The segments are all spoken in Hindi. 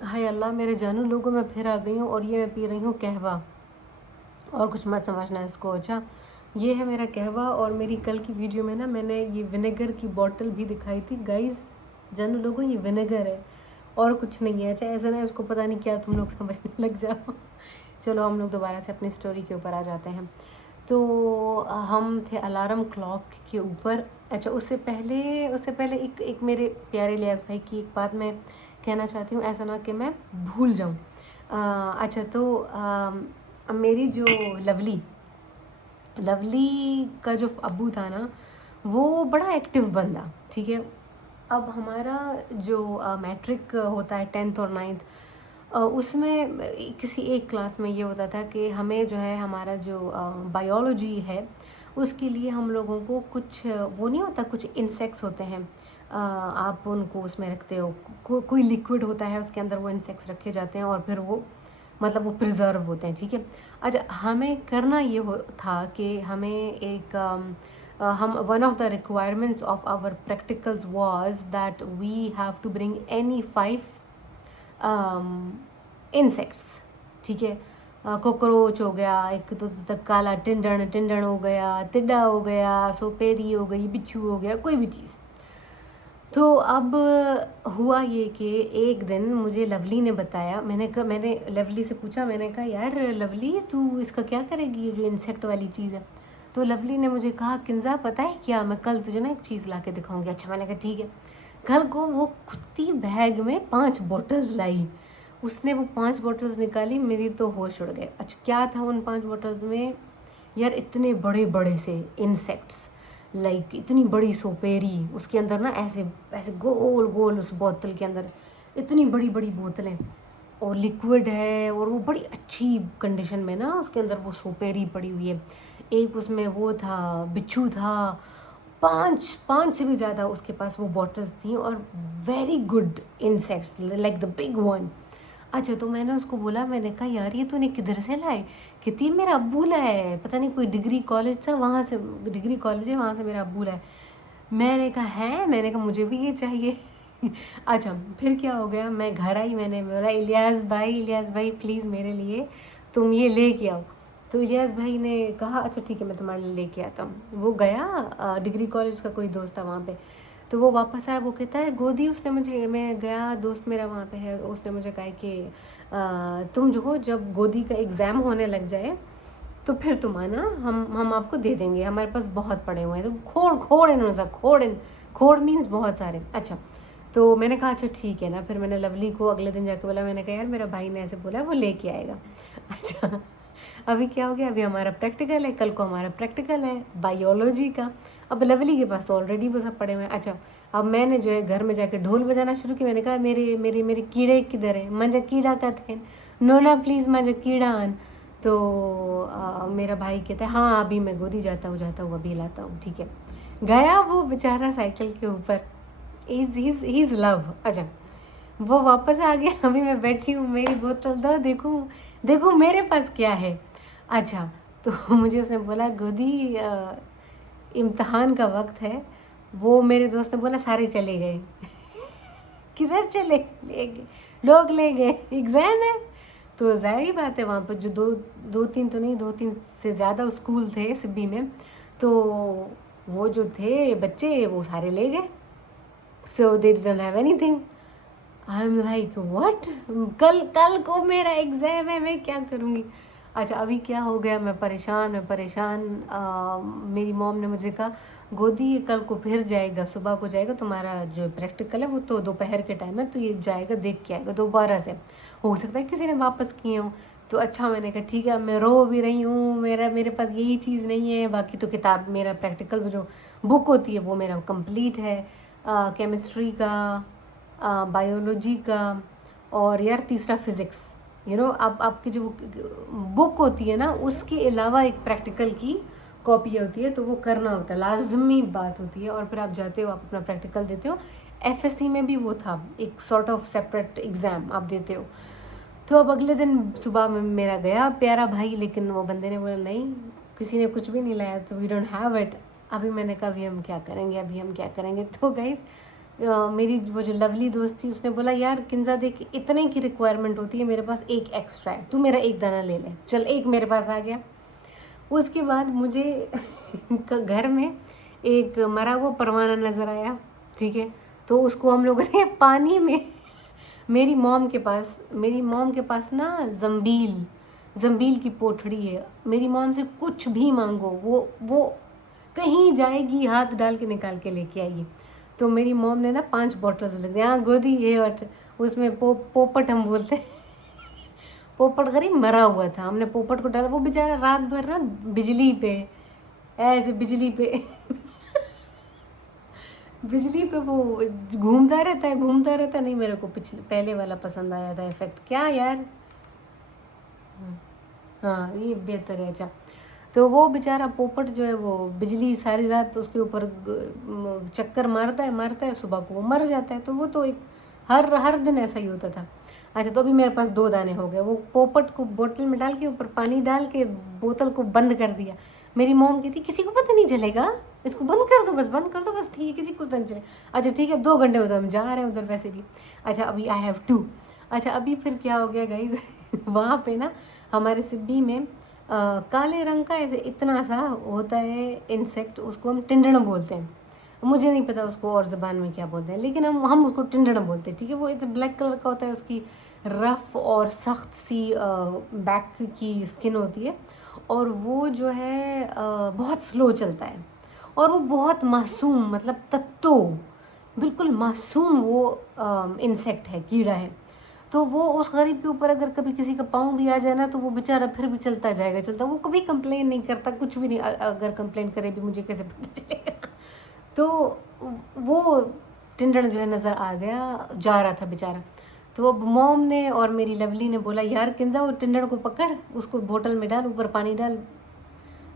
हाय अल्लाह, मेरे जानू लोगों में फिर आ गई हूँ और ये मैं पी रही हूँ कहवा। और कुछ मत समझना इसको। अच्छा, ये है मेरा कहवा। और मेरी कल की वीडियो में ना मैंने ये विनेगर की बॉटल भी दिखाई थी। गाइस, जानू लोगों, ये विनेगर है और कुछ नहीं है। अच्छा, ऐसा ना उसको पता नहीं क्या तुम लोग समझने लग जाओ। चलो हम लोग दोबारा से अपनी स्टोरी के ऊपर आ जाते हैं। तो हम थे अलार्म क्लॉक के ऊपर। अच्छा, उससे पहले एक एक मेरे प्यारे लियाज़ भाई की एक बात मैं कहना चाहती हूँ, ऐसा ना कि मैं भूल जाऊँ। अच्छा, तो मेरी जो लवली लवली का जो अब्बू था ना, वो बड़ा एक्टिव बंदा, ठीक है। अब हमारा जो मैट्रिक होता है 10th और 9th, उसमें किसी एक क्लास में ये होता था कि हमें जो है हमारा जो बायोलॉजी है उसके लिए हम लोगों को कुछ वो नहीं होता, कुछ इंसेक्ट्स होते हैं, आप उनको उसमें रखते हो, कोई लिक्विड होता है उसके अंदर, वो इंसेक्ट्स रखे जाते हैं और फिर वो मतलब वो प्रिजर्व होते हैं, ठीक है। अच्छा, हमें करना ये हो था कि हमें एक हम one of the requirements of our practicals was that we have to bring any 5 insects, ठीक है। कॉकरोच हो गया, एक तो तक काला टिंडन टिंडन हो गया, तिड्डा हो गया, सोपेरी हो गई, बिच्छू हो गया, कोई भी चीज़। तो अब हुआ ये कि एक दिन मुझे लवली ने बताया, मैंने लवली से पूछा, मैंने कहा यार लवली, तू इसका क्या करेगी, ये जो इंसेक्ट वाली चीज़ है। तो लवली ने मुझे कहा, किंजा पता है क्या, मैं कल तुझे ना एक चीज़ ला के दिखाऊंगी। अच्छा, मैंने कहा ठीक है। कल को वो कुत्ती बैग में 5 बॉटल्स लाई। उसने वो 5 बॉटल्स निकाली, मेरी तो होश उड़ गए। अच्छा, क्या था उन 5 बॉटल्स में यार, इतने बड़े बड़े से इंसेक्ट्स, लाइक इतनी बड़ी सोपेरी, उसके अंदर ना ऐसे ऐसे गोल गोल, उस बोतल के अंदर इतनी बड़ी बड़ी बोतलें, और लिक्विड है, और वो बड़ी अच्छी कंडीशन में ना उसके अंदर वो सोपेरी पड़ी हुई है। एक उसमें वो था, बिच्छू था, 5 से भी ज़्यादा उसके पास वो बॉटल्स थी, और very good insects like the big one. अच्छा, तो मैंने उसको बोला, मैंने कहा यार ये तूने किधर से लाए। कहती मेरा अब्बू लाया है, पता नहीं कोई डिग्री कॉलेज था वहाँ से, डिग्री कॉलेज है वहाँ से मेरा अब्बू लाया। मैंने कहा है, मैंने कहा मुझे भी ये चाहिए। अच्छा, फिर क्या हो गया, मैं घर आई, मैंने बोला इलियास भाई प्लीज़ मेरे लिए तुम ये लेके आओ। तो इलियास भाई ने कहा अच्छा ठीक है, मैं तुम्हारे लिए लेके आता हूँ। वो गया, डिग्री कॉलेज का कोई दोस्त था वहाँ पे। तो वो वापस आया, वो कहता है गोदी, उसने मुझे, मैं गया, दोस्त मेरा वहाँ पे है, उसने मुझे कहा कि तुम जो हो, जब गोदी का एग्ज़ाम होने लग जाए तो फिर तुम आना, हम आपको दे देंगे, हमारे पास बहुत पड़े हुए हैं। तो खोड़ खोड़ इन्होंने सा खोड़ मीन्स बहुत सारे। अच्छा, तो मैंने कहा अच्छा ठीक है ना। फिर मैंने लवली को अगले दिन जाके बोला, मैंने कहा यार मेरा भाई ने ऐसे बोला, वो लेके आएगा। अच्छा, अभी क्या हो गया, अभी हमारा प्रैक्टिकल है, कल को हमारा प्रैक्टिकल है बायोलॉजी का। अब लवली के पास ऑलरेडी वो सब पड़े हुए हैं। अच्छा, अब मैंने जो है घर में जाके ढोल बजाना शुरू किया। मैंने कहा मेरे मेरे मेरे कीड़े किधर है, मजा कीड़ा का थे, नोना प्लीज़ मजा कीड़ा आन। तो मेरा भाई कहता है हाँ अभी मैं गोदी जाता हूँ अभी लाता हूँ, ठीक है। गया वो बेचारा साइकिल के ऊपर, इज़ लव। अच्छा, वो वापस आ गया, अभी मैं बैठी हूँ, मेरी बोतल दो, देखूँ देखूँ मेरे पास क्या है। अच्छा, तो मुझे उसने बोला गोदी इम्तहान का वक्त है। वो मेरे दोस्त ने बोला सारे चले गए। किधर चले, ले गए लोग, ले गए, एग्ज़ाम है। तो ज़ाहिर ही बात है, वहाँ पर जो दो तीन तो नहीं, 2-3 से ज़्यादा स्कूल थे सिब्बी में, तो वो जो थे बच्चे वो सारे ले गए। So they didn't have anything. I am like what, कल कल को मेरा एग्ज़ाम है, मैं क्या करूँगी। अच्छा, अभी क्या हो गया, मैं परेशान। मेरी मॉम ने मुझे कहा गोदी ये कल को फिर जाएगा, सुबह को जाएगा, तुम्हारा जो प्रैक्टिकल है वो तो दोपहर के टाइम है, तो ये जाएगा देख के आएगा दोबारा से, हो सकता है किसी ने वापस किए हों। तो अच्छा, मैंने कहा ठीक है, मैं रो भी रही हूँ, मेरे पास यही चीज़ नहीं है, बाकी तो किताब, मेरा प्रैक्टिकल जो बुक होती है वो मेरा कंप्लीट है, केमिस्ट्री का, बायोलॉजी का, और यार तीसरा फिज़िक्स। अब आपकी जो बुक होती है ना, उसके अलावा एक प्रैक्टिकल की कॉपी होती है, तो वो करना होता है, लाजमी बात होती है। और फिर आप जाते हो, आप अपना प्रैक्टिकल देते हो। एफएससी में भी वो था, एक सॉर्ट ऑफ सेपरेट एग्ज़ाम आप देते हो। तो अब अगले दिन सुबह में मेरा गया प्यारा भाई, लेकिन वो बंदे ने बोला नहीं, किसी ने कुछ भी नहीं लाया, तो वी डोंट हैव इट। अभी मैंने कहा अभी हम क्या करेंगे, तो गाइस मेरी वो जो लवली दोस्त थी उसने बोला यार किंजा देख इतने की रिक्वायरमेंट होती है, मेरे पास एक एक्स्ट्रा है, तू मेरा एक दाना ले ले, चल एक मेरे पास आ गया। उसके बाद मुझे घर में एक मरा हुआ परवाना नज़र आया, ठीक है। तो उसको हम लोगों ने पानी में मेरी मॉम के पास ना जंबील की पोटड़ी है। मेरी मॉम से कुछ भी मांगो वो कहीं जाएगी हाथ डाल के निकाल के लेके आएगी। तो मेरी मॉम ने ना 5 बॉटल्स लग दी, हाँ गोदी ये वाटर, उसमें पोपट हम बोलते हैं पोपट गरीब मरा हुआ था, हमने पोपट को डाला। वो बेचारा रात भर ना बिजली पे ऐसे बिजली पे बिजली पे वो घूमता रहता नहीं, मेरे को पहले वाला पसंद आया था इफेक्ट। क्या यार, हाँ ये बेहतर है। अच्छा, तो वो बेचारा पोपट जो है वो बिजली सारी रात उसके ऊपर चक्कर मारता है, सुबह को वो मर जाता है। तो वो तो एक हर दिन ऐसा ही होता था। अच्छा, तो अभी मेरे पास 2 दाने हो गए। वो पोपट को बोतल में डाल के ऊपर पानी डाल के बोतल को बंद कर दिया। मेरी मॉम कहती किसी को पता नहीं चलेगा, इसको बंद कर दो बस, ठीक है, किसी को पता नहीं चले। अच्छा ठीक है, 2 घंटे में तो हम जा रहे हैं उधर वैसे भी। अच्छा अभी आई हैव 2। अच्छा अभी फिर क्या हो गया गाइज वहाँ पे ना हमारे सिब्बी में काले रंग का ऐसे इतना सा होता है इंसेक्ट, उसको हम टिंडण बोलते हैं। मुझे नहीं पता उसको और ज़बान में क्या बोलते हैं, लेकिन हम उसको टिंडण बोलते हैं, ठीक है। वो ऐसे ब्लैक कलर का होता है, उसकी रफ़ और सख्त सी बैक की स्किन होती है, और वो जो है बहुत स्लो चलता है, और वो बहुत मासूम, मतलब तत्तो बिल्कुल मासूम वो इंसेक्ट है, कीड़ा है। तो वो उस गरीब के ऊपर अगर कभी किसी का पाँव भी आ जाए ना, तो वो बेचारा फिर भी चलता, वो कभी कंप्लेन नहीं करता, कुछ भी नहीं। अगर कंप्लेन करे भी मुझे कैसे पता चलेगा। तो वो टिंडन जो है नज़र आ गया, जा रहा था बेचारा। तो अब मॉम ने और मेरी लवली ने बोला यार किंजा वो टिंडन को पकड़, उसको बोतल में डाल, ऊपर पानी डाल।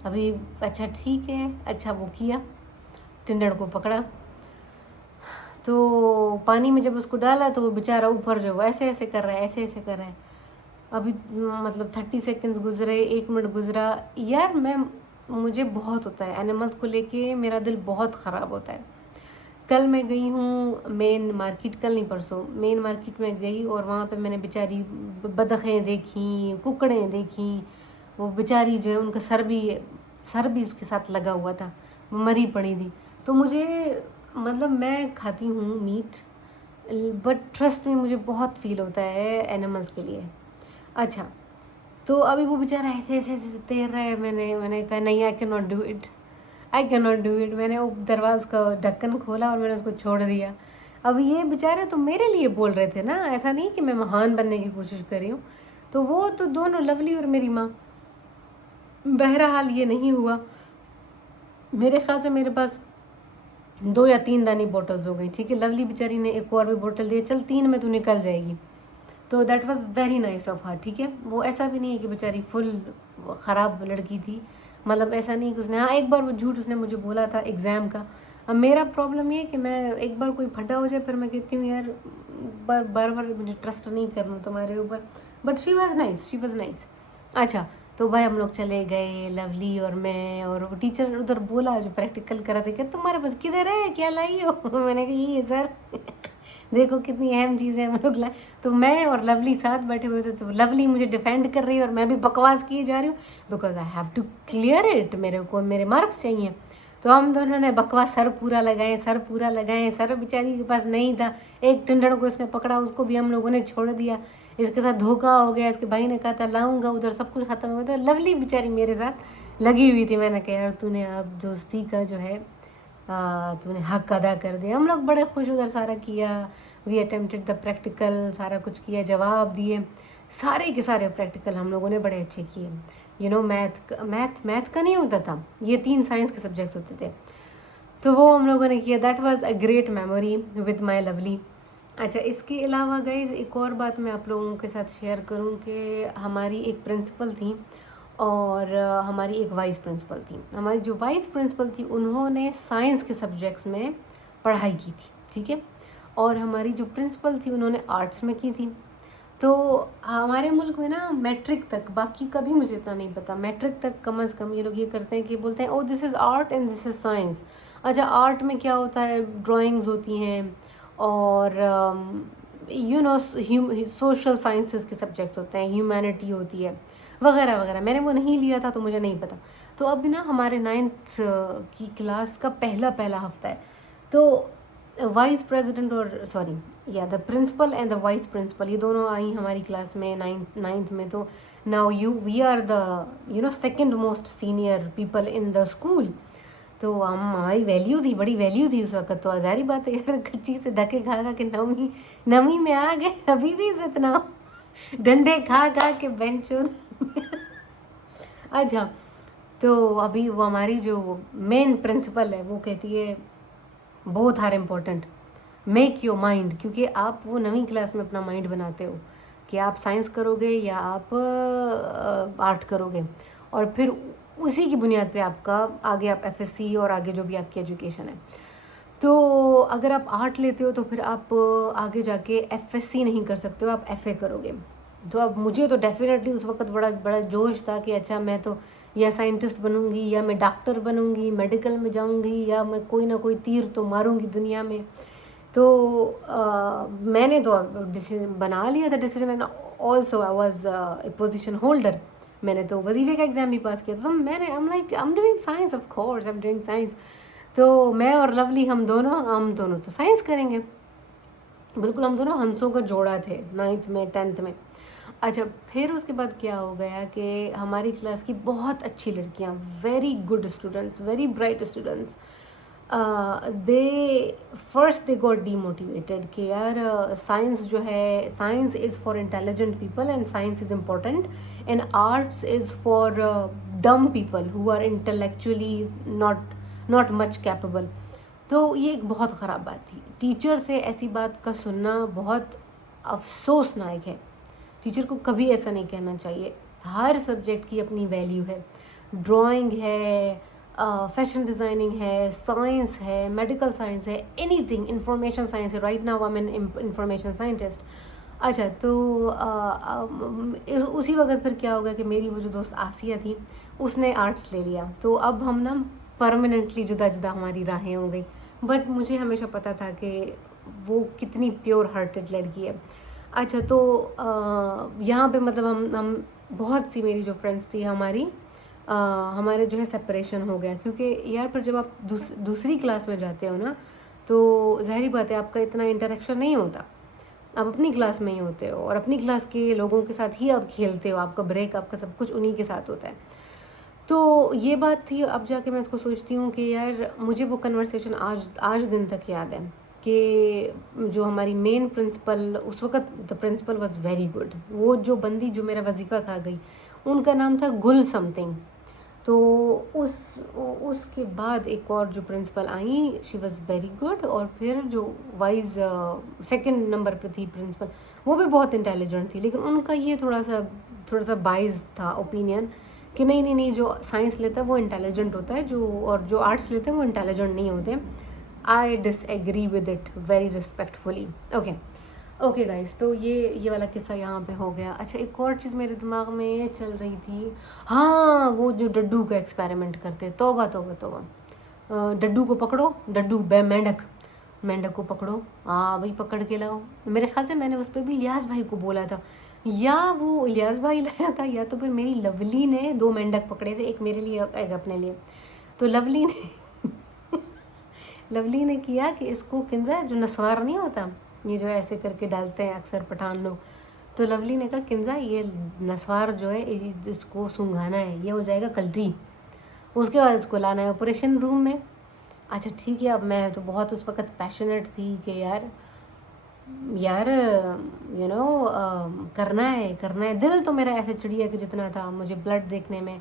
अभी अच्छा ठीक है, अच्छा वो किया, टिंडन को पकड़ा, तो पानी में जब उसको डाला तो वो बेचारा ऊपर जो ऐसे ऐसे कर रहा है। अभी मतलब 30 सेकंड्स गुजरे, 1 मिनट गुजरा। यार मुझे बहुत होता है एनिमल्स को लेके, मेरा दिल बहुत ख़राब होता है। कल मैं गई हूँ मेन मार्केट, कल नहीं परसों मेन मार्केट में गई, और वहाँ पे मैंने बेचारी बतखें देखी, कुकड़ें देखी। वो बेचारी जो है उनका सर भी उसके साथ लगा हुआ था, वो मरी पड़ी थी। तो मुझे मतलब मैं खाती हूँ मीट, बट ट्रस्ट में मुझे बहुत फील होता है एनिमल्स के लिए। अच्छा, तो अभी वो बेचारा ऐसे ऐसे ऐसे तैर रहा है। मैंने कहा नहीं, I can not do it. मैंने वो दरवाज़ा का ढक्कन खोला और मैंने उसको छोड़ दिया। अब ये बेचारे तो मेरे लिए बोल रहे थे ना, ऐसा नहीं कि मैं महान बनने की कोशिश कर रही हूँ। तो वो तो दोनों, लवली और मेरी माँ। बहरहाल ये नहीं हुआ। मेरे ख्याल से मेरे पास 2 या 3 दानी बॉटल्स हो गई, ठीक है। लवली बेचारी ने एक और भी बॉटल दिया, चल 3 में तू निकल जाएगी। तो that was very nice of her, ठीक है। वो ऐसा भी नहीं है कि बेचारी फुल ख़राब लड़की थी, मतलब ऐसा नहीं कि उसने, हाँ एक बार वो झूठ उसने मुझे बोला था एग्ज़ाम का। अब मेरा प्रॉब्लम ये है कि मैं एक बार कोई फटा हो जाए फिर मैं कहती हूँ यार बार मुझे ट्रस्ट नहीं करना तुम्हारे ऊपर। But she was nice. अच्छा, तो भाई हम लोग चले गए, लवली और मैं, और वो टीचर उधर बोला जो प्रैक्टिकल करा था, क्या तुम्हारे पास किधर है, क्या लाई हो मैंने कहा ये सर देखो कितनी अहम चीज़ है हम लोग लाए। तो मैं और लवली साथ बैठे हुए थे, तो लवली मुझे डिफेंड कर रही है और मैं भी बकवास किए जा रही हूँ, because I have to clear it, मेरे को मेरे मार्क्स चाहिए। तो हम दोनों ने बकवास सर पूरा लगाए। सर बेचारी के पास नहीं था, एक टिंडन को इसने पकड़ा, उसको भी हम लोगों ने छोड़ दिया। इसके साथ धोखा हो गया, इसके भाई ने कहा था लाऊंगा, उधर सब कुछ ख़त्म हो गया। तो लवली बेचारी मेरे साथ लगी हुई थी। मैंने कहा यार तूने अब दोस्ती का जो है तूने हक अदा कर दिया। हम लोग बड़े खुश उधर सारा किया, वी अटेम्प्टेड द प्रैक्टिकल, सारा कुछ किया, जवाब दिए, सारे के सारे प्रैक्टिकल हम लोगों ने बड़े अच्छे किए। यू नो मैथ का नहीं होता था, ये 3 साइंस के सब्जेक्ट्स होते थे, तो वो हम लोगों ने किया। That was a great memory with my lovely. अच्छा, इसके अलावा गाइज एक और बात मैं आप लोगों के साथ शेयर करूं कि हमारी एक प्रिंसिपल थी और हमारी एक वाइस प्रिंसिपल थी। हमारी जो वाइस प्रिंसिपल थी उन्होंने साइंस के सब्जेक्ट्स में पढ़ाई की थी, ठीक है, और हमारी जो प्रिंसिपल थी उन्होंने आर्ट्स में की थी। तो हमारे मुल्क में ना मैट्रिक तक, बाकी का भी मुझे इतना नहीं पता, मैट्रिक तक कम से कम ये लोग ये करते हैं कि बोलते हैं oh this is art and this is science. अच्छा, आर्ट में क्या होता है, ड्राइंग्स होती हैं और सोशल साइंसेस के सब्जेक्ट्स होते हैं, ह्यूमैनिटी होती है वगैरह वगैरह। मैंने वो नहीं लिया था तो मुझे नहीं पता। तो अभी ना हमारे 9th की क्लास का पहला पहला हफ्ता है, तो वाइस प्रेसिडेंट और सॉरी या the principal and the vice principal ये दोनों आई हमारी क्लास में नाइन्थ में। तो now we are the second most senior people in the school. तो हमारी वैल्यू थी, बड़ी वैल्यू थी उस वक्त। तो ज़ाहिर बात है यार, कच्ची से धक्के खा खा के नवी में आ गए, अभी भी इतना डंडे खा खा के बेंच। अच्छा, तो अभी वो हमारी जो मेन प्रिंसिपल है वो कहती है both are important, make your mind, क्योंकि आप वो 9वीं क्लास में अपना माइंड बनाते हो कि आप साइंस करोगे या आप आर्ट करोगे, और फिर उसी की बुनियाद पे आपका आगे आप एफएससी और आगे जो भी आपकी एजुकेशन है। तो अगर आप आर्ट लेते हो तो फिर आप आगे जाके एफएससी नहीं कर सकते हो, आप एफए करोगे। तो अब मुझे तो डेफिनेटली उस वक्त बड़ा बड़ा जोश था कि अच्छा मैं तो या साइंटिस्ट बनूंगी या मैं डॉक्टर बनूंगी, मेडिकल में जाऊंगी, या मैं कोई ना कोई तीर तो मारूंगी दुनिया में। तो मैंने तो डिसीजन बना लिया था decision, and also I was a position holder. मैंने तो वजीफे का एग्ज़ाम भी पास किया था। तो मैंने I am doing science, of course I am doing science. तो मैं और लवली हम दोनों तो साइंस करेंगे। बिल्कुल, हम दोनों हंसों का जोड़ा थे 9th में 10th में। अच्छा, फिर उसके बाद क्या हो गया कि हमारी क्लास की बहुत अच्छी लड़कियां, very good students, very bright students, they first they got demotivated कि यार साइंस जो है, science is for intelligent people and science is important, and arts is for dumb people who are intellectually not much capable. तो ये एक बहुत ख़राब बात थी। टीचर से ऐसी बात का सुनना बहुत अफसोसनाक है। टीचर को कभी ऐसा नहीं कहना चाहिए। हर सब्जेक्ट की अपनी वैल्यू है। ड्राइंग है, फैशन डिज़ाइनिंग है, साइंस है, मेडिकल साइंस है, एनीथिंग, इंफॉर्मेशन साइंस है। Right now I am an information scientist. अच्छा, तो उसी वक्त फिर क्या होगा कि मेरी वो जो दोस्त आसिया थी उसने आर्ट्स ले लिया। तो अब हम ना परमानेंटली जुदा जुदा हमारी राहें हो गई। बट मुझे हमेशा पता था कि वो कितनी प्योर हार्टेड लड़की है। अच्छा, तो यहाँ पे मतलब हम बहुत सी मेरी जो फ्रेंड्स थी हमारी हमारे जो है सेपरेशन हो गया, क्योंकि यार पर जब आप दूसरी क्लास में जाते हो ना, तो ज़ाहिर बात है आपका इतना इंटरेक्शन नहीं होता। आप अपनी क्लास में ही होते हो और अपनी क्लास के लोगों के साथ ही आप खेलते हो, आपका ब्रेक, आपका सब कुछ उन्हीं के साथ होता है। तो ये बात थी। अब जाके मैं इसको सोचती हूँ कि यार मुझे वो कन्वर्सेशन आज दिन तक याद है कि जो हमारी मेन प्रिंसिपल उस वक़्त, the principal was very good. वो जो बंदी जो मेरा वजीफ़ा खा गई, उनका नाम था गुल समथिंग। तो उसके बाद एक और जो प्रिंसिपल आई, शी वाज वेरी गुड। और फिर जो वाइज सेकंड नंबर पे थी प्रिंसिपल, वो भी बहुत इंटेलिजेंट थी, लेकिन उनका ये थोड़ा सा बाइस था ओपिनियन कि नहीं, जो साइंस लेता है वो इंटेलिजेंट होता है, जो आर्ट्स लेते हैं वो इंटेलिजेंट नहीं होते। I disagree with it very respectfully. Okay guys, तो ये वाला किस्सा यहाँ पे हो गया। अच्छा, एक और चीज़ मेरे दिमाग में चल रही थी। हाँ, वो जो डड्डू का एक्सपेरिमेंट करते, तौबा तौबा तौबा। डड्डू को पकड़ो, मेंढक को पकड़ो, हाँ भाई पकड़ के लाओ। मेरे ख्याल से मैंने उस पर भी इलियास भाई को बोला था, या वो इलियास भाई लाया था, या तो फिर मेरी लवली ने 2 मेंढक पकड़े थे, एक मेरे लिए एक अपने लिए। तो लवली ने किया कि इसको किंजा, जो नस्वार नहीं होता, ये जो ऐसे करके डालते हैं अक्सर पठान लोग, तो लवली ने कहा किंजा ये नस्वार जो है इसको सूंघाना है, ये हो जाएगा कल्टी, उसके बाद इसको लाना है ऑपरेशन रूम में। अच्छा ठीक है, अब मैं तो बहुत उस वक्त पैशनेट थी कि यार करना है। दिल तो मेरा ऐसे चिड़िया के जितना था मुझे ब्लड देखने में।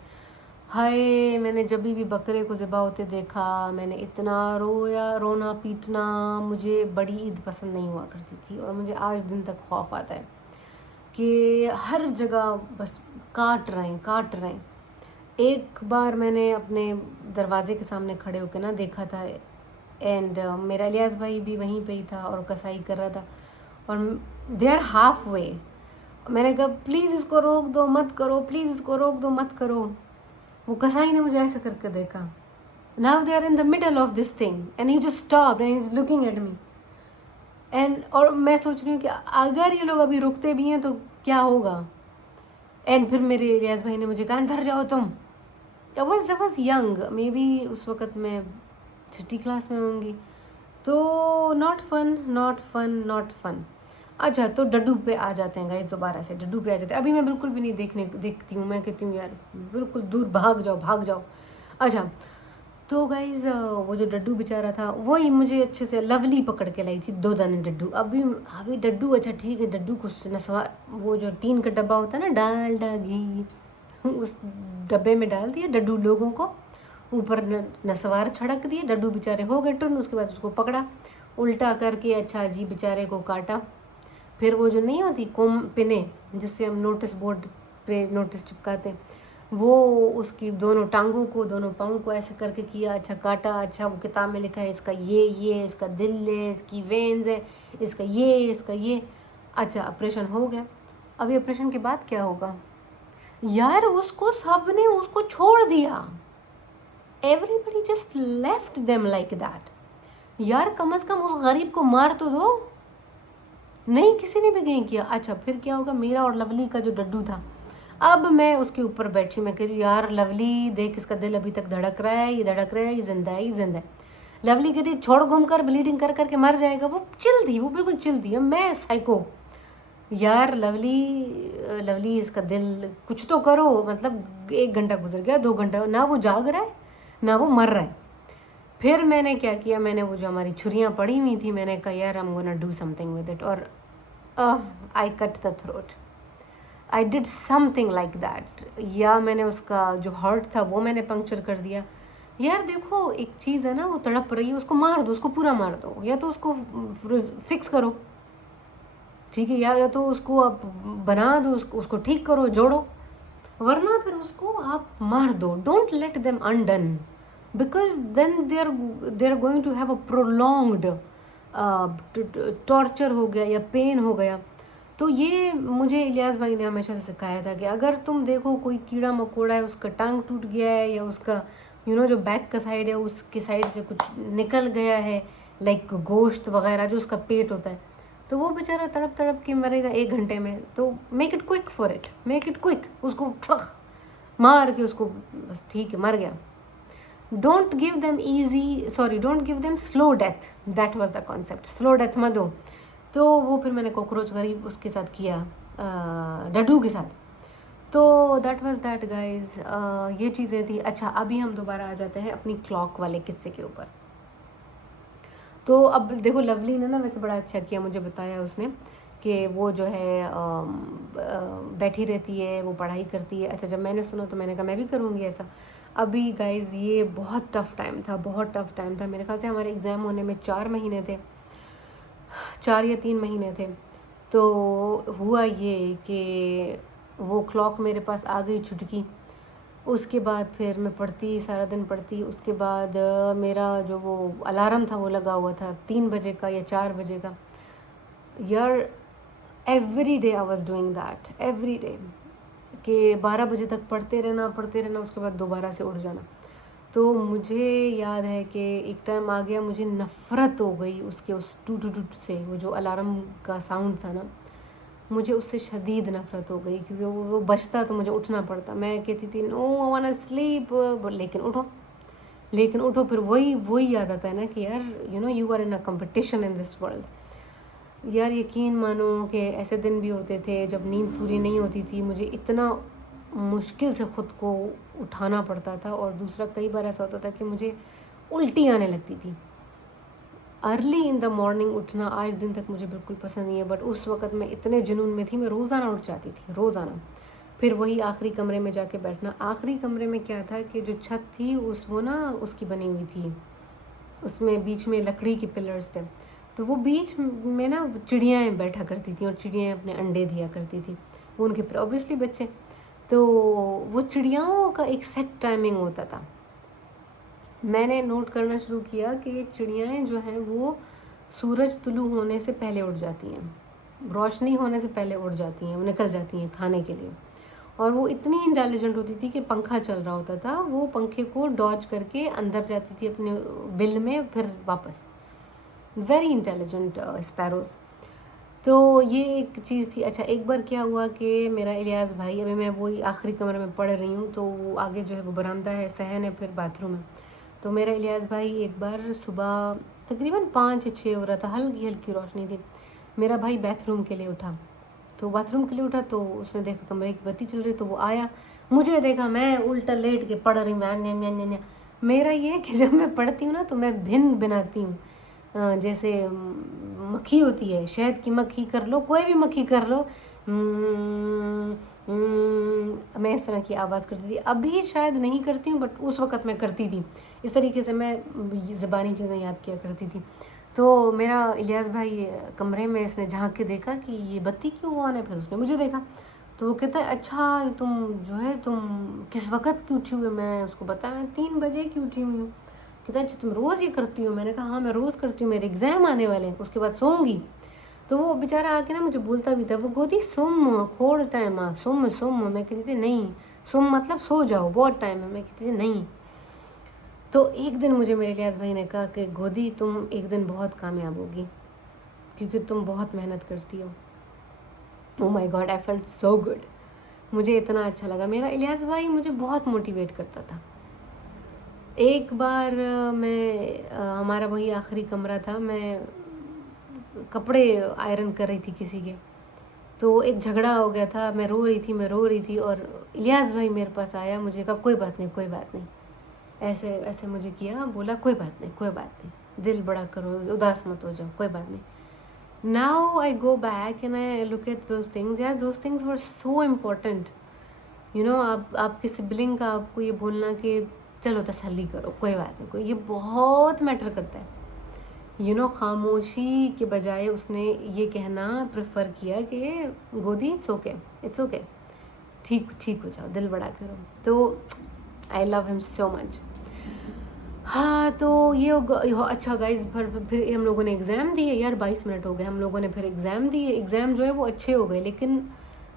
हाय, मैंने जब भी बकरे को ज़िबा होते देखा, मैंने इतना रोया, रोना पीटना। मुझे बड़ी ईद पसंद नहीं हुआ करती थी, और मुझे आज दिन तक खौफ आता है कि हर जगह बस काट रहे हैं। एक बार मैंने अपने दरवाजे के सामने खड़े होकर ना देखा था, एंड मेरा इलियास भाई भी वहीं पे ही था और कसाई कर रहा था, और दे आर हाफ वे। मैंने कहा प्लीज़ इसको रोक दो, मत करो, प्लीज़ इसको रोक दो, मत करो। वो कसाई ने मुझे ऐसे करके देखा। Now they are in the middle of this thing and he just stopped and he is looking at me, और मैं सोच रही हूँ कि अगर ये लोग अभी रुकते भी हैं तो क्या होगा। एंड फिर मेरे रियाज भाई ने मुझे कहा अंदर जाओ तुम। I was young, maybe उस वक़्त मैं 6ठी क्लास में होंगी। तो not fun, not fun, not fun. अच्छा, तो डड्डू पे आ जाते हैं गाइस, दोबारा से डड्डू पे आ जाते हैं। अभी मैं बिल्कुल भी नहीं देखती हूँ, मैं कहती हूँ यार बिल्कुल दूर भाग जाओ, भाग जाओ। अच्छा, तो गाइज वो जो डड्डू बेचारा था वही मुझे अच्छे से लवली पकड़ के लाई थी 2 दाने डड्डू। अभी अभी डड्डू, अच्छा ठीक है, डड्डू को नसवा, वो जो टीन का डब्बा होता है ना, डालडा घी, उस डब्बे में डाल दिया डड्डू लोगों को, ऊपर नसवार छिड़क दिए, डड्डू बेचारे हो गए टुन। उसके बाद उसको पकड़ा उल्टा करके, अच्छा जी बेचारे को काटा। फिर वो जो नहीं होती कोम पिने जिससे हम नोटिस बोर्ड पे नोटिस चिपकाते हैं, वो उसकी दोनों टांगों को, दोनों पाँव को ऐसे करके किया, अच्छा काटा। अच्छा, वो किताब में लिखा है इसका ये इसका दिल है, इसकी वेन्स है, इसका ये। अच्छा, ऑपरेशन हो गया। अभी ऑपरेशन के बाद क्या होगा यार, उसको सबने उसको छोड़ दिया। Everybody just left them like that. यार कम से कम उस गरीब को मार तो दो, नहीं किसी ने भी नहीं किया। अच्छा, फिर क्या होगा, मेरा और लवली का जो डड्डू था, अब मैं उसके ऊपर बैठी, मैं कह रही यार लवली देख, इसका दिल अभी तक धड़क रहा है, ये धड़क रहा है, ये जिंदा है, ये जिंदा है। लवली कहती छोड़, घूम कर ब्लीडिंग कर करके मर जाएगा। वो चिल थी, वो बिल्कुल चिल थी। मैं साइको यार, लवली इसका दिल कुछ तो करो। मतलब 1 घंटा गुजर गया, 2 घंटा, ना वो जाग रहा है ना वो मर रहा है। फिर मैंने क्या किया, मैंने वो जो हमारी छुरियाँ पड़ी हुई थी, मैंने कहा यार I am gonna do something with it, और I cut the throat. I did something like that. या मैंने उसका जो हार्ट था वो मैंने पंक्चर कर दिया। यार देखो, एक चीज़ है ना, वो तड़प रही है, उसको मार दो, उसको पूरा मार दो, या तो उसको फिक्स करो, ठीक है, या तो उसको आप बना दो, उसको ठीक करो, जोड़ो, वरना फिर उसको आप मार दो। Don't let them undone, because then they are going to have a prolonged torture हो गया या पेन हो गया। तो ये मुझे इलियास भाई ने हमेशा से सिखाया था कि अगर तुम देखो कोई कीड़ा मकोड़ा है, उसका टांग टूट गया है, या उसका जो बैक का साइड है उसके साइड से कुछ निकल गया है, लाइक गोश्त वगैरह जो उसका पेट होता है, तो वो बेचारा तड़प तड़प के मरेगा 1 घंटे में। तो make it quick for it, make it quick, उसको मार के उसको बस ठीक है, मर गया। Don't give them slow death, that was the concept, slow death मत दो। तो वो फिर मैंने कॉकरोच गरीब उसके साथ किया, डड्डू के साथ। तो दैट वाज दैट गाइज, ये चीज़ें थी। अच्छा, अभी हम दोबारा आ जाते हैं अपनी क्लॉक वाले किस्से के ऊपर। तो अब देखो, लवली ने ना वैसे बड़ा अच्छा किया, मुझे बताया उसने कि वो जो है बैठी रहती है, वो पढ़ाई करती है। अच्छा, जब मैंने सुना तो मैंने कहा मैं भी करूँगी ऐसा। अभी गाइज ये बहुत टफ़ टाइम था, बहुत टफ़ टाइम था। मेरे ख्याल से हमारे एग्ज़ाम होने में 4 महीने थे, 4 या 3 महीने थे। तो हुआ ये कि वो क्लॉक मेरे पास आ गई छुटकी। उसके बाद फिर मैं पढ़ती, सारा दिन पढ़ती। उसके बाद मेरा जो वो अलार्म था वो लगा हुआ था 3 बजे का या 4 बजे का। यार every day I was doing that, every day, कि 12 बजे तक पढ़ते रहना, उसके बाद दोबारा से उठ जाना। तो मुझे याद है कि एक टाइम आ गया, मुझे नफ़रत हो गई उसके उस टू टू टू से, वो जो अलार्म का साउंड था ना, मुझे उससे शदीद नफ़रत हो गई, क्योंकि वो बजता तो मुझे उठना पड़ता। मैं कहती थी no I want to sleep, लेकिन उठो फिर वही याद आता है ना कि यार you are in a competition in this world. यार यकीन मानो कि ऐसे दिन भी होते थे जब नींद पूरी नहीं होती थी, मुझे इतना मुश्किल से ख़ुद को उठाना पड़ता था। और दूसरा, कई बार ऐसा होता था कि मुझे उल्टी आने लगती थी। अर्ली इन द मॉर्निंग उठना आज दिन तक मुझे बिल्कुल पसंद नहीं है, बट उस वक़्त मैं इतने जुनून में थी, मैं रोज़ाना उठ जाती थी, रोज़ाना। फिर वही आखिरी कमरे में जाके बैठना। आखिरी कमरे में क्या था कि जो छत थी उसकी बनी हुई थी, उसमें बीच में लकड़ी के पिलर्स थे। तो वो बीच में ना चिड़ियाँ बैठा करती थी, और चिड़ियाँ अपने अंडे दिया करती थी, वो उनके ऑब्वियसली बच्चे। तो वो चिड़ियाओं का एक सेट टाइमिंग होता था। मैंने नोट करना शुरू किया कि ये चिड़ियाएँ जो हैं वो सूरज तुलू होने से पहले उठ जाती हैं, रोशनी होने से पहले उठ जाती हैं, वो निकल जाती हैं खाने के लिए। और वो इतनी इंटेलिजेंट होती थी कि पंखा चल रहा होता था, वो पंखे को डॉज करके अंदर जाती थी अपने बिल में, फिर वापस। Very intelligent sparrows. तो ये एक चीज़ थी। अच्छा, एक बार क्या हुआ कि मेरा इलियास भाई, अभी मैं वही आखिरी कमरे में पढ़ रही हूँ, तो वो आगे जो है वो बरामदा है, सहन है, फिर बाथरूम है। तो मेरा इलियास भाई एक बार सुबह तकरीबन 5 या 6 हो रहा था, हल्की हल्की रोशनी थी, मेरा भाई बाथरूम के लिए उठा। तो बाथरूम के लिए उठा तो उसने देखा कमरे की बत्ती चल रही, तो वो आया, मुझे देखा, मैं उल्टा लेट के पढ़ रही हूँ। मेरा ये है कि जब मैं पढ़ती हूँ ना तो मैं भिन्न बनाती हूँ। जैसे मक्खी होती है, शहद की मक्खी कर लो, कोई भी मक्खी कर लो, मैं इस तरह की आवाज़ करती थी। अभी शायद नहीं करती हूँ, बट उस वक़्त मैं करती थी। इस तरीके से मैं ज़बानी चीज़ें याद किया करती थी। तो मेरा इलियास भाई कमरे में, इसने झांक के देखा कि ये बत्ती क्यों ऑन है, फिर उसने मुझे देखा। तो वो कहता है, अच्छा तुम जो है तुम किस वक़्त की उठी हुई? मैं उसको बताया, मैं 3 बजे की उठी हुई हूँ। कहता है, अच्छा तुम रोज़ ये करती हो? मैंने कहा हाँ मैं रोज़ करती हूँ, मेरे एग्ज़ाम आने वाले हैं, उसके बाद सोऊंगी। तो वो बेचारा आके ना मुझे बोलता भी था, वो गोदी सुम खोड़ टाइम आ, सुम सुम। मैं कहती थी नहीं, सुम मतलब सो जाओ, बहुत टाइम है। मैं कहती थी नहीं। तो एक दिन मुझे मेरे इलियास भाई ने कहा कि गोदी तुम एक दिन बहुत कामयाब होगी, क्योंकि तुम बहुत मेहनत करती हो। Oh my God, I felt so good. मुझे इतना अच्छा लगा। मेरा इलियास भाई मुझे बहुत मोटिवेट करता था। एक बार हमारा वही आखिरी कमरा था, मैं कपड़े आयरन कर रही थी किसी के, तो एक झगड़ा हो गया था, मैं रो रही थी और इलियास भाई मेरे पास आया, मुझे कहा कोई बात नहीं, कोई बात नहीं, ऐसे ऐसे मुझे किया, बोला कोई बात नहीं, कोई बात नहीं, दिल बड़ा करो, उदास मत हो जाओ, कोई बात नहीं। Now I go back and I look at those things, यार those things were so important. आप आपके सिबलिंग का आपको ये बोलना कि चलो तसल्ली करो, कोई बात नहीं, कोई, ये बहुत मैटर करता है। खामोशी के बजाय उसने ये कहना प्रेफर किया कि गोदी इट्स ओके, इट्स ओके, ठीक ठीक हो जाओ, दिल बड़ा करो। तो I love him so much. हाँ, तो अच्छा गाइज, फिर हम लोगों ने एग्ज़ाम दिए यार, 22 मिनट हो गए, हम लोगों ने फिर एग्ज़ाम दिए। एग्ज़ाम जो है वो अच्छे हो गए, लेकिन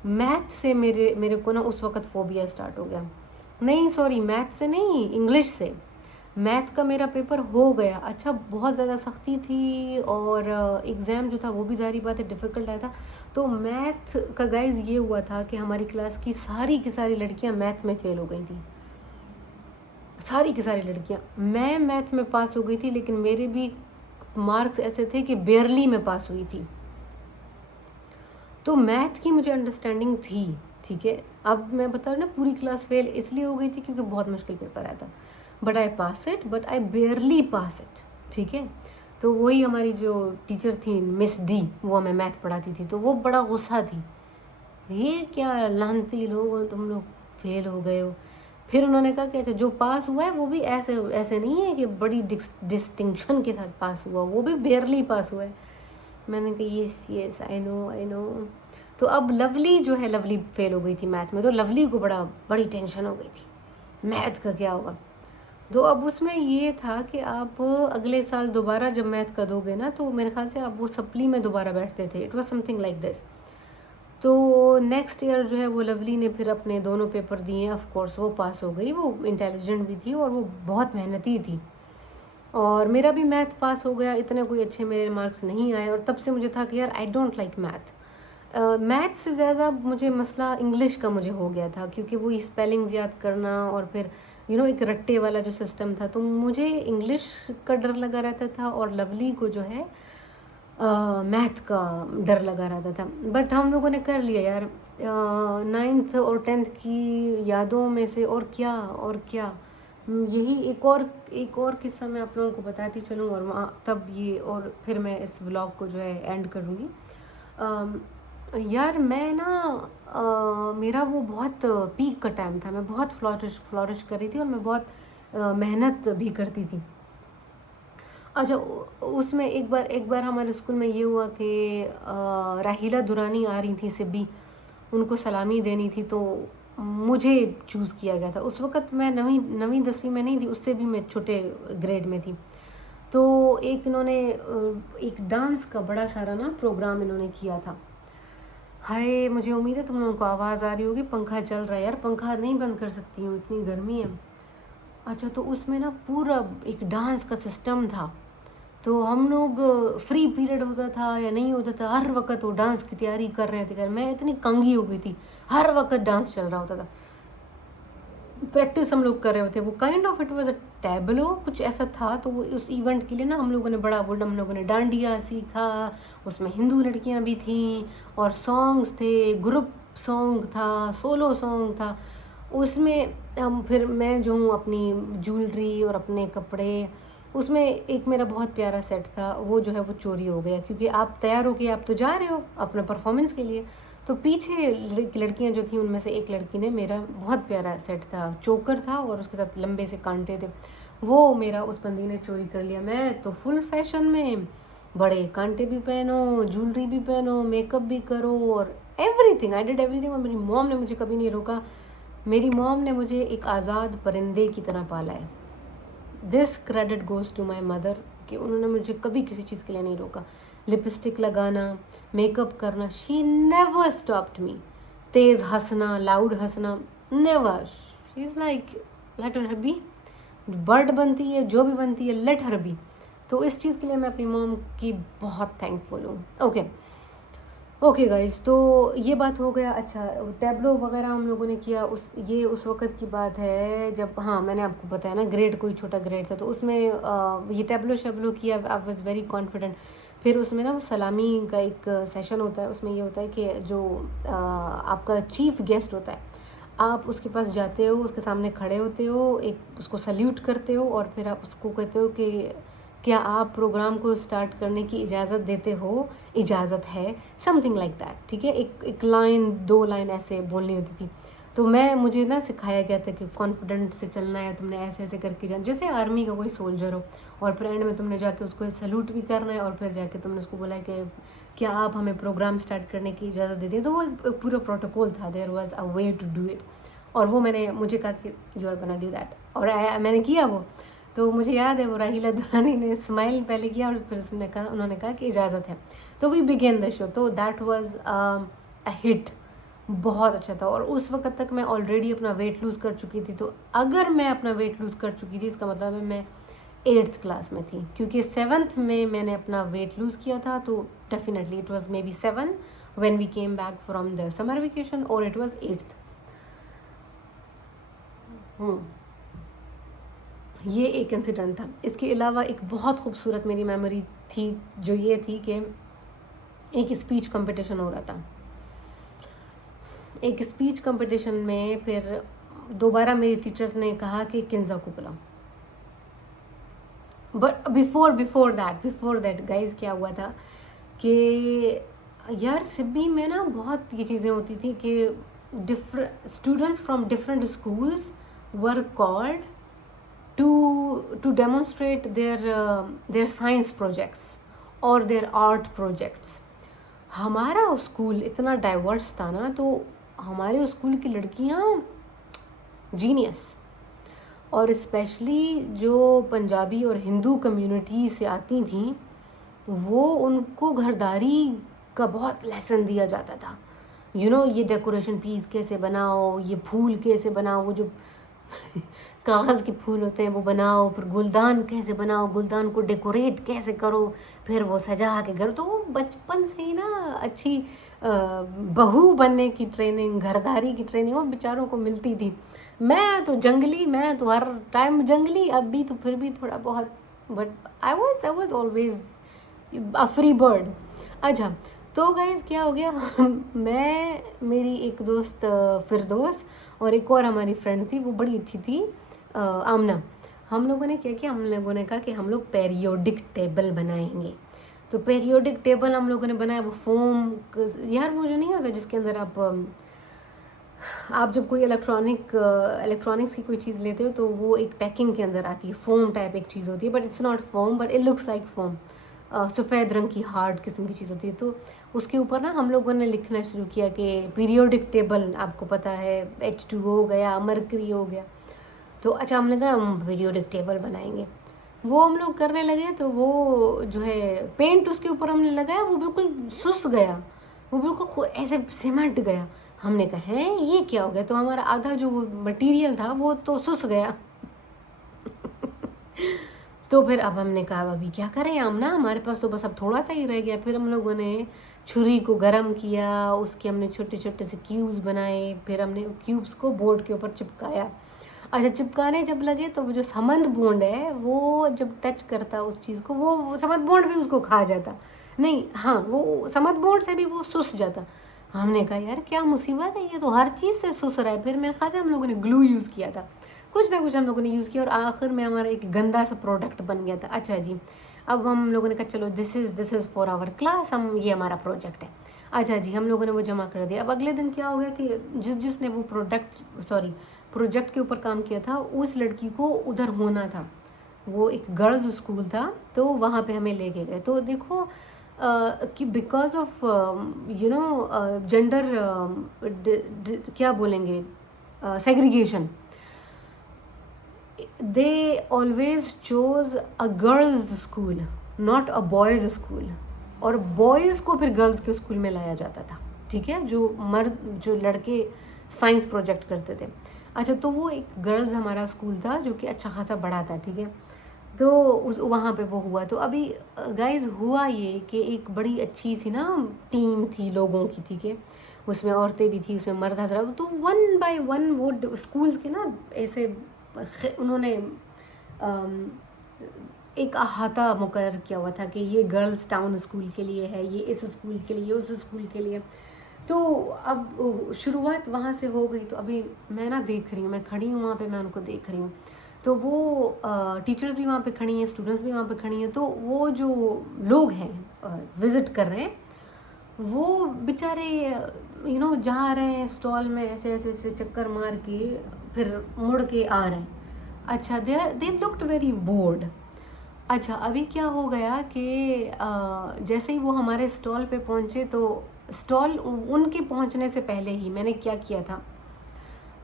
मैथ से मेरे को ना उस वक़्त फ़ोबिया स्टार्ट हो गया। नहीं सॉरी, मैथ से नहीं, इंग्लिश से। मैथ का मेरा पेपर हो गया। अच्छा, बहुत ज़्यादा सख्ती थी और एग्ज़ाम जो था वो भी ज़ाहिर बात है डिफ़िकल्ट आया था। तो मैथ का गाइज़ ये हुआ था कि हमारी क्लास की सारी लड़कियां मैथ में फ़ेल हो गई थी, सारी की सारी लड़कियां। मैं मैथ में पास हो गई थी, लेकिन मेरे भी मार्क्स ऐसे थे कि बेयरली में पास हुई थी। तो मैथ की मुझे अंडरस्टैंडिंग थी, ठीक है। अब मैं बता रही ना, पूरी क्लास फेल इसलिए हो गई थी क्योंकि बहुत मुश्किल पेपर आया था, but I pass it, but I बेयरली pass it, ठीक है। तो वही हमारी जो टीचर थी मिस डी, वो हमें मैथ पढ़ाती थी, तो वो बड़ा गुस्सा थी, ये क्या लानती लोग हो तुम लोग, फेल हो गए हो। फिर उन्होंने कहा कि अच्छा जो पास हुआ है वो भी ऐसे ऐसे नहीं है कि बड़ी डिस्टिंक्शन के साथ पास हुआ, वो भी बेयरली पास हुआ है। मैंने कहा yes yes I know I know. तो अब लवली जो है, लवली फेल हो गई थी मैथ में, तो लवली को बड़ी टेंशन हो गई थी, मैथ का क्या होगा। तो अब उसमें ये था कि आप अगले साल दोबारा जब मैथ का दोगे ना, तो मेरे ख्याल से आप वो सप्ली में दोबारा बैठते थे, it was something like this. तो नेक्स्ट ईयर जो है वो लवली ने फिर अपने दोनों पेपर दिए, ऑफ कोर्स वो पास हो गई, वो इंटेलिजेंट भी थी और वो बहुत मेहनती थी, और मेरा भी मैथ पास हो गया। इतने कोई अच्छे मेरे मार्क्स नहीं आए, और तब से मुझे था कि यार I don't like math. Math से ज़्यादा मुझे मसला इंग्लिश का मुझे हो गया था, क्योंकि वो स्पेलिंग्स याद करना और फिर एक रट्टे वाला जो सिस्टम था, तो मुझे इंग्लिश का डर लगा रहता था, और लवली को जो है मैथ का डर लगा रहता था। बट हम लोगों ने कर लिया यार। 9th और 10th की यादों में से और क्या यही एक और किस्सा मैं आप लोगों को बताती चलूँ, और वहाँ तब ये, और फिर मैं इस व्लॉग को जो है एंड करूँगी। यार मैं ना मेरा वो बहुत पीक का टाइम था, मैं बहुत फ्लॉरिश कर रही थी, और मैं बहुत मेहनत भी करती थी। अच्छा, उसमें एक बार हमारे स्कूल में ये हुआ कि राहिला दुरानी आ रही थी सिब्बी, उनको सलामी देनी थी, तो मुझे चूज़ किया गया था। उस वक़्त मैं नवीं 10वीं में नहीं थी, उससे भी मैं छोटे ग्रेड में थी। तो एक डांस का बड़ा सारा ना प्रोग्राम इन्होंने किया था। हाय, मुझे उम्मीद है तुम लोगों को आवाज़ आ रही होगी, पंखा चल रहा है यार, पंखा नहीं बंद कर सकती हूँ, इतनी गर्मी है। अच्छा, तो उसमें ना पूरा एक डांस का सिस्टम था, तो हम लोग फ्री पीरियड होता था या नहीं होता था, हर वक्त वो डांस की तैयारी कर रहे थे। मैं इतनी कंगी हो गई थी, हर वक्त डांस चल रहा होता था, प्रैक्टिस हम लोग कर रहे होते। वो kind of it was a Tableau, कुछ ऐसा था। तो वो उस इवेंट के लिए ना हम लोगों ने बड़ा वो हम लोगों ने डांडिया सीखा, उसमें हिंदू लड़कियां भी थीं और सॉन्ग्स थे, ग्रुप सॉन्ग था, सोलो सॉन्ग था। उसमें हम फिर मैं जो हूँ अपनी ज्वेलरी और अपने कपड़े, उसमें एक मेरा बहुत प्यारा सेट था, वो जो है वो चोरी हो गया। क्योंकि आप तैयार होके आप तो जा रहे हो अपना परफॉर्मेंस के लिए, तो पीछे लड़कियां जो थी उनमें से एक लड़की ने मेरा बहुत प्यारा सेट था, चोकर था और उसके साथ लंबे से कांटे थे, वो मेरा उस बंदी ने चोरी कर लिया। मैं तो फुल फैशन में, बड़े कांटे भी पहनो, ज्वेलरी भी पहनो, मेकअप भी करो और एवरीथिंग, आई डिड एवरीथिंग। और मेरी मॉम ने मुझे कभी नहीं रोका। मेरी मॉम ने मुझे एक आज़ाद परिंदे की तरह पाला है। This credit goes to my mother कि उन्होंने मुझे कभी किसी चीज़ के लिए नहीं रोका। लिपस्टिक लगाना, मेकअप करना, शी नेवर स्टॉप्ड मी। तेज़ हंसना, लाउड हंसना, never. She is like let her be, bird बनती है जो भी बनती है, लेट हर बी। तो इस चीज़ के लिए मैं अपनी मॉम की बहुत थैंकफुल हूँ। ओके गाइस, तो ये बात हो गया। अच्छा, टैबलो वगैरह हम लोगों ने किया। उस वक्त की बात है जब, हाँ मैंने आपको बताया ना ग्रेड, कोई छोटा ग्रेड था, तो उसमें ये टैबलो शैबलो किया। I was very confident. फिर उसमें ना वो सलामी का एक सेशन होता है। उसमें ये होता है कि जो आपका चीफ गेस्ट होता है, आप उसके पास जाते हो, उसके सामने खड़े होते हो, एक उसको सल्यूट करते हो और फिर आप उसको कहते हो कि क्या आप प्रोग्राम को स्टार्ट करने की इजाज़त देते हो, इजाज़त है, समथिंग लाइक दैट। ठीक है, एक लाइन 2 लाइन ऐसे बोलनी होती थी। तो मुझे ना सिखाया गया था कि कॉन्फिडेंट से चलना है, तुमने ऐसे ऐसे करके जाना, जैसे आर्मी का कोई सोल्जर हो, और फिर एंड में तुमने जाके उसको सल्यूट भी करना है और फिर जाके तुमने उसको बोला कि क्या आप हमें प्रोग्राम स्टार्ट करने की इजाज़त देते हैं। तो वो एक पूरा प्रोटोकॉल था, there was a way to do it. और वो मुझे कहा कि you are gonna do that, और मैंने किया वो। तो मुझे याद है वो राहीला दुरानी ने स्माइल पहले किया और फिर उन्होंने कहा कि इजाज़त है। तो वी बिगेन द शो। तो दैट वाज अ हिट, बहुत अच्छा था। और उस वक्त तक मैं ऑलरेडी अपना वेट लूज़ कर चुकी थी। तो अगर मैं अपना वेट लूज़ कर चुकी थी, इसका मतलब है मैं 8th क्लास में थी, क्योंकि 7th में मैंने अपना वेट लूज़ किया था। तो definitely it was may be 7 when we came back from the summer vacation, or it was 8th। ये एक इंसिडेंट था। इसके अलावा एक बहुत खूबसूरत मेरी मेमोरी थी, जो ये थी कि एक स्पीच कंपटीशन हो रहा था। एक स्पीच कंपटीशन में फिर दोबारा मेरी टीचर्स ने कहा कि किन्जा को बुलाओ। बट बिफोर दैट गाइज क्या हुआ था कि यार सिब्बी में ना बहुत ये चीज़ें होती थी कि different students from different schools were called to demonstrate their science projects और their art projects। हमारा स्कूल इतना डाइवर्स था ना, तो हमारे स्कूल की लड़कियां जीनियस, और स्पेशली जो पंजाबी और हिंदू कम्युनिटी से आती थीं, वो उनको घरदारी का बहुत लेसन दिया जाता था। ये डेकोरेशन पीस कैसे बनाओ, ये फूल कैसे बनाओ, वो जो कागज़ के फूल होते हैं वो बनाओ, फिर गुलदान कैसे बनाओ, गुलदान को डेकोरेट कैसे करो, फिर वो सजा के घर। तो वो बचपन से ही ना अच्छी बहू बनने की ट्रेनिंग, घरदारी की ट्रेनिंग वो बेचारों को मिलती थी। मैं तो हर टाइम जंगली, अब भी तो फिर भी थोड़ा बहुत, but I was always a free bird. अच्छा, तो गाइज क्या हो गया मेरी एक दोस्त फिरदौस और एक और हमारी फ्रेंड थी, वो बड़ी अच्छी थी, आमना। हम लोगों ने क्या किया, हम लोगों ने कहा कि हम लोग पेरियोडिक टेबल बनाएंगे। तो पेरियोडिक टेबल हम लोगों ने बनाया, वो फोम, यार वो जो नहीं होता जिसके अंदर आप जब कोई इलेक्ट्रॉनिक्स की कोई चीज़ लेते हो तो वो एक पैकिंग के अंदर आती है, फोम टाइप एक चीज़ होती है, but it's not foam, but it looks like foam. सफ़ेद रंग की हार्ड किस्म की चीज़ होती है। तो उसके ऊपर ना हम लोगों ने लिखना शुरू किया कि पीरियोडिक टेबल, आपको पता है H2O हो गया, मरकरी हो गया। तो अच्छा, हमने कहा हम पीरियोडिक टेबल बनाएंगे। वो हम लोग करने लगे, तो वो जो है पेंट उसके ऊपर हमने लगाया, वो बिल्कुल सुस गया, वो बिल्कुल ऐसे सिमट गया। हमने कहा है ये क्या हो गया, तो हमारा आधा जो वो मटेरियल था वो तो सुस गया। तो फिर अब हमने कहा अभी क्या करें हम ना, हमारे पास तो बस अब थोड़ा सा ही रह गया। फिर हम लोगों ने छुरी को गर्म किया, उसके हमने छोटे छोटे से क्यूब्स बनाए, फिर हमने क्यूब्स को बोर्ड के ऊपर चिपकाया। अच्छा, चिपकाने जब लगे तो वो जो समंद बोंड है वो जब टच करता उस चीज़ को, वो समंद बोंड भी उसको खा जाता, नहीं हाँ वो समंद बोंड से भी वो सुस जाता। हमने कहा यार क्या मुसीबत है, ये तो हर चीज़ से सुस रहा है। फिर मेरे ख्याल से हम लोगों ने ग्लू यूज़ किया था, कुछ ना कुछ हम लोगों ने यूज़ किया, और आखिर में हमारा एक गंदा सा प्रोडक्ट बन गया था। अच्छा जी, अब हम लोगों ने कहा चलो this is for our class, हम ये हमारा प्रोजेक्ट है। अच्छा जी, हम लोगों ने वो जमा कर दिया। अब अगले दिन क्या हो गया कि जिसने वो प्रोजेक्ट के ऊपर काम किया था, उस लड़की को उधर होना था, वो एक गर्ल्स स्कूल था, तो वहाँ पे हमें लेके गए। तो देखो कि बिकॉज ऑफ जेंडर क्या बोलेंगे, segregation, they always chose a girls school not a boys school, और बॉयज़ को फिर गर्ल्स के स्कूल में लाया जाता था, ठीक है, जो लड़के साइंस प्रोजेक्ट करते थे। अच्छा, तो वो एक गर्ल्स हमारा स्कूल था जो कि अच्छा खासा बड़ा था, ठीक है, तो उस वहाँ पे वो हुआ। तो अभी गाइज हुआ ये कि एक बड़ी अच्छी सी ना टीम थी लोगों की, ठीक है, उसमें औरतें भी थी, उसमें मर्द हजरा, तो वन बाय वन वो स्कूल्स के ना ऐसे उन्होंने एक अहाता मुकर्रर किया हुआ था कि ये गर्ल्स टाउन स्कूल के लिए है, ये इस स्कूल के लिए, उस स्कूल के लिए। तो अब शुरुआत वहाँ से हो गई। तो अभी मैं ना देख रही हूँ, मैं खड़ी हूँ वहाँ पे, मैं उनको देख रही हूँ, तो वो टीचर्स भी वहाँ पे खड़ी हैं, स्टूडेंट्स भी वहाँ पे खड़ी हैं। तो वो जो लोग हैं विज़िट कर रहे हैं, वो बेचारे जा रहे हैं स्टॉल में ऐसे ऐसे ऐसे चक्कर मार के, फिर मुड़ के आ रहे हैं। अच्छा, दे लुक्ड वेरी बोर्ड। अच्छा, अभी क्या हो गया कि जैसे ही वो हमारे स्टॉल पे पहुँचे, तो स्टॉल उनके पहुँचने से पहले ही मैंने क्या किया था,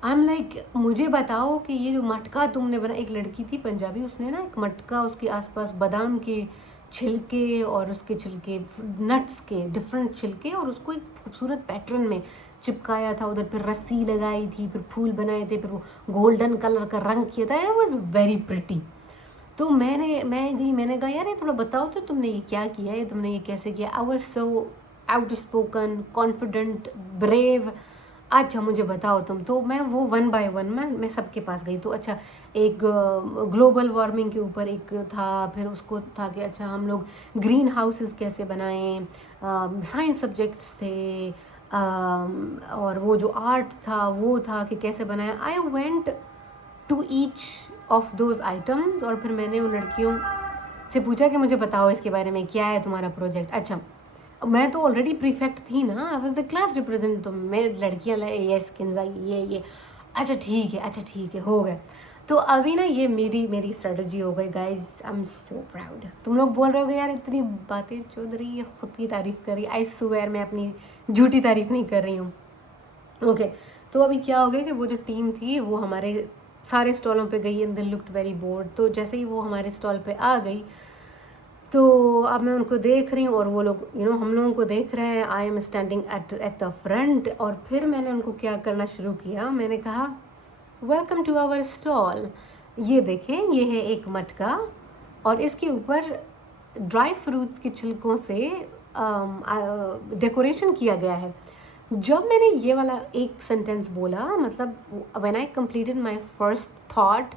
आई एम लाइक मुझे बताओ कि ये जो मटका तुमने बना, एक लड़की थी पंजाबी, उसने ना एक मटका, उसके आसपास बादाम के छिलके और उसके छिलके, नट्स के डिफरेंट छिलके, और उसको एक खूबसूरत पैटर्न में चिपकाया था, उधर फिर रस्सी लगाई थी, फिर फूल बनाए थे, फिर वो गोल्डन कलर का रंग किया था, इट वाज वेरी प्रिटी। तो मैंने कहा यार ये थोड़ा बताओ तो तुमने ये क्या किया है, तुमने ये कैसे किया। I was so out spoken, confident, brave. अच्छा, मुझे बताओ तुम। तो मैं वो वन बाय वन मैं सबके पास गई। तो अच्छा, एक ग्लोबल वार्मिंग के ऊपर एक था, फिर उसको था कि अच्छा हम लोग ग्रीन हाउसेस कैसे बनाएं, साइंस सब्जेक्ट्स थे, और वो जो आर्ट था वो था कि कैसे बनाएं। I went to each of those items, और फिर मैंने उन लड़कियों से पूछा कि मुझे बताओ इसके बारे में, क्या है तुम्हारा प्रोजेक्ट। अच्छा, मैं तो ऑलरेडी प्रीफेक्ट थी ना, I was the class representative, तो मैं लड़कियां यस किन्जा ये अच्छा ठीक है, अच्छा ठीक है, हो गया। तो अभी ना ये मेरी स्ट्रेटजी हो गई guys, I am so proud. तुम लोग बोल रहे हो यार इतनी बातें चौधरी, ये खुद की तारीफ़ कर रही, आई स्वेयर मैं अपनी झूठी तारीफ़ नहीं कर रही हूँ। ओके, तो अभी क्या हो गया कि वो जो टीम थी वो हमारे सारे स्टॉलों पे गई, and they looked very bored. तो जैसे ही वो हमारे स्टॉल पे आ गई, तो अब मैं उनको देख रही हूँ, और वो लोग हम लोगों को देख रहे हैं। I am standing at the front, और फिर मैंने उनको क्या करना शुरू किया, मैंने कहा वेलकम टू आवर स्टॉल, ये देखें, ये है एक मटका, और इसके ऊपर ड्राई फ्रूट्स के छिलकों से डेकोरेशन किया गया है। जब मैंने ये वाला एक सेंटेंस बोला, मतलब when I completed my first thought,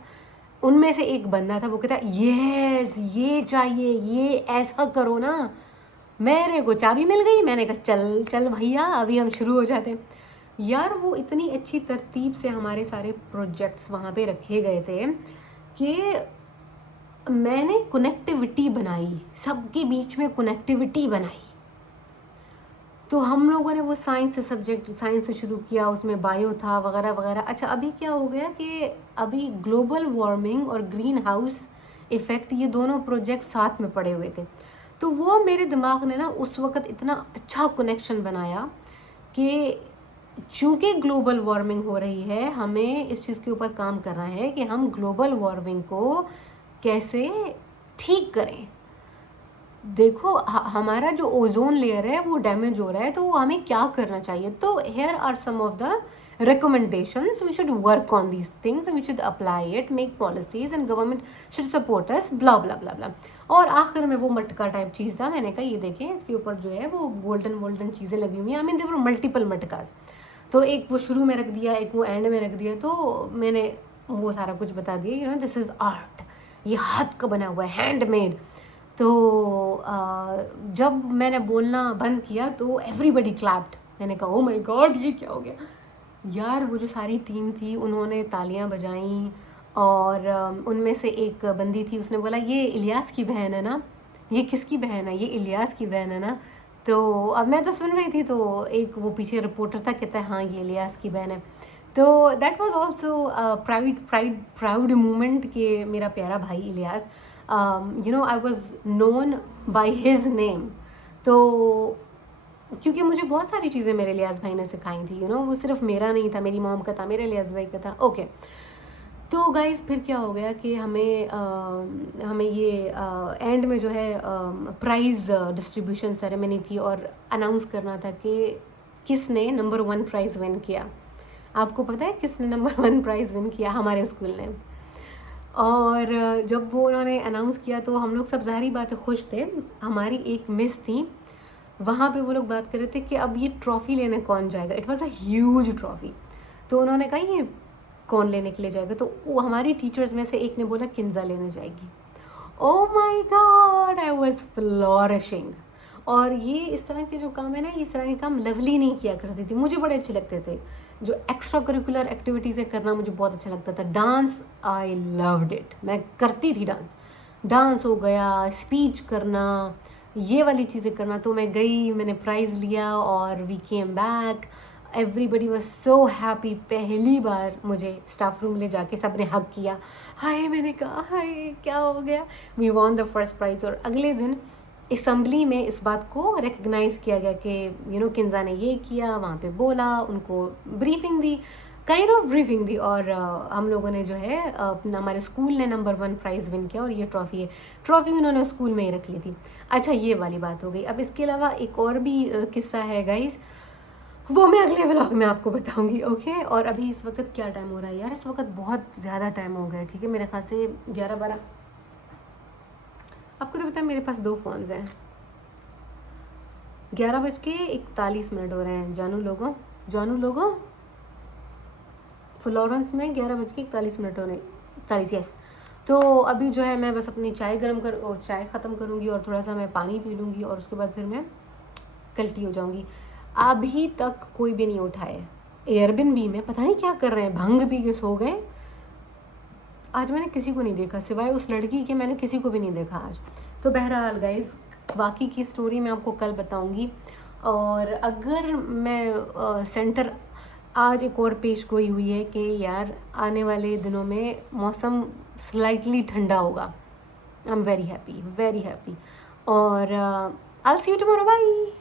उनमें से एक बंदा था, वो कहता यस ये चाहिए, ये ऐसा करो ना। मेरे को चाबी मिल गई, मैंने कहा चल चल भैया अभी हम शुरू हो जाते हैं। यार वो इतनी अच्छी तरतीब से हमारे सारे प्रोजेक्ट्स वहाँ पे रखे गए थे कि मैंने कनेक्टिविटी बनाई, सबके बीच में कनेक्टिविटी बनाई। तो हम लोगों ने वो साइंस से शुरू किया, उसमें बायो था वगैरह वगैरह। अच्छा, अभी क्या हो गया कि अभी ग्लोबल वार्मिंग और ग्रीन हाउस इफ़ेक्ट, ये दोनों प्रोजेक्ट साथ में पड़े हुए थे। तो वो मेरे दिमाग ने ना उस वक़्त इतना अच्छा कनेक्शन बनाया कि चूँकि ग्लोबल वार्मिंग हो रही है, हमें इस चीज़ के ऊपर काम करना है कि हम ग्लोबल वार्मिंग को कैसे ठीक करें। देखो हमारा जो ओजोन लेयर है वो डैमेज हो रहा है, तो हमें क्या करना चाहिए? तो here are some of the recommendations. We should work on these things, we should apply it, make policies and government should support us, blah blah blah blah. और आखिर में वो मटका टाइप चीज़ था, मैंने कहा ये देखें इसके ऊपर जो है वो गोल्डन चीज़ें लगी हुई हैं। आई मीन देवर मल्टीपल मटकास, तो एक वो शुरू में रख दिया, एक वो एंड में रख दिया, तो मैंने वो सारा कुछ बता दिया, you know this is art, ये हाथ का बना हुआ है, हैंडमेड। तो जब मैंने बोलना बंद किया तो एवरीबडी क्लैप्ड। मैंने कहा ओ माय गॉड ये क्या हो गया यार। वो जो सारी टीम थी उन्होंने तालियां बजाईं, और उनमें से एक बंदी थी, उसने बोला ये इलियास की बहन है ना। ये किसकी बहन है? ये इलियास की बहन है ना। तो अब मैं तो सुन रही थी, तो एक वो पीछे रिपोर्टर था, कहता है हाँ ये इलियास की बहन है। तो that was also proud moment कि मेरा प्यारा भाई Ilyas, you know I was known by his name. तो क्योंकि मुझे बहुत सारी चीज़ें मेरे इलियास भाई ने सिखाई थी, यू नो वो सिर्फ मेरा नहीं था, मेरी मॉम का था, मेरे इलियास भाई का था। ओके तो गाइस फिर क्या हो गया कि हमें ये एंड में जो है प्राइज़ डिस्ट्रीब्यूशन सेरेमनी थी, और अनाउंस करना था कि किसने नंबर 1 प्राइज़ विन किया। आपको पता है किसने नंबर 1 प्राइज़ विन किया? हमारे स्कूल ने। और जब वो उन्होंने अनाउंस किया तो हम लोग सब ज़ाहिर बात है खुश थे। हमारी एक मिस थी, वहाँ पे वो लोग बात कर रहे थे कि अब ये ट्रॉफ़ी लेने कौन जाएगा। It was a huge trophy. तो उन्होंने कहा ये कौन लेने के लिए जाएगा, तो वो हमारी टीचर्स में से एक ने बोला किंजा लेने जाएगी। Oh my God, I was flourishing. और ये इस तरह के जो काम है ना, इस तरह के काम लवली नहीं किया करती थी, मुझे बड़े अच्छे लगते थे। जो एक्स्ट्रा करिकुलर एक्टिविटीज़ें करना मुझे बहुत अच्छा लगता था। डांस आई लव्ड इट, मैं करती थी डांस। डांस हो गया, स्पीच करना, ये वाली चीज़ें करना। तो मैं गई, मैंने प्राइज़ लिया और we came back, everybody was so happy. पहली बार मुझे स्टाफ रूम ले जाके सब ने हग किया। हाय, मैंने कहा हाय क्या हो गया, we won the first prize. और अगले दिन असम्बली में इस बात को रिकग्नाइज़ किया गया कि यू नो किंजा ने ये किया, वहाँ पे बोला, उनको ब्रीफिंग दी, काइंड ऑफ ब्रीफिंग दी। और हम लोगों ने जो है अपना, हमारे स्कूल ने नंबर 1 प्राइज़ विन किया, और ये ट्रॉफ़ी है। ट्रॉफ़ी उन्होंने स्कूल में ही रख ली थी। अच्छा ये वाली बात हो गई। अब इसके अलावा एक और भी किस्सा है गाइस, वो मैं अगले व्लॉग में आपको बताऊंगी। ओके और अभी इस वक्त क्या टाइम हो रहा है यार? इस वक्त बहुत ज़्यादा टाइम हो गया है, ठीक है, मेरे ख्याल से 11-12। आपको तो पता है मेरे पास 2 फ़ोन्स हैं। 11:41 हो रहे हैं। जानू लोगों फ्लोरेंस में 11:41 हो रहे हैं, 41 यस। तो अभी जो है मैं बस अपनी चाय ख़त्म करूँगी, और थोड़ा सा मैं पानी पी लूँगी, और उसके बाद फिर मैं कल्टी हो जाऊँगी। अभी तक कोई भी नहीं उठा है। एयरबिनबी में पता नहीं क्या कर रहे हैं, भंग पी के सो गए। आज मैंने किसी को नहीं देखा सिवाय उस लड़की के, मैंने किसी को भी नहीं देखा आज। तो बहरहाल गाइज, बाकी की स्टोरी मैं आपको कल बताऊंगी। और अगर मैं सेंटर आज एक और पेश गोई हुई है कि यार आने वाले दिनों में मौसम स्लाइटली ठंडा होगा। I am very happy, very happy. और I will see you tomorrow, bye.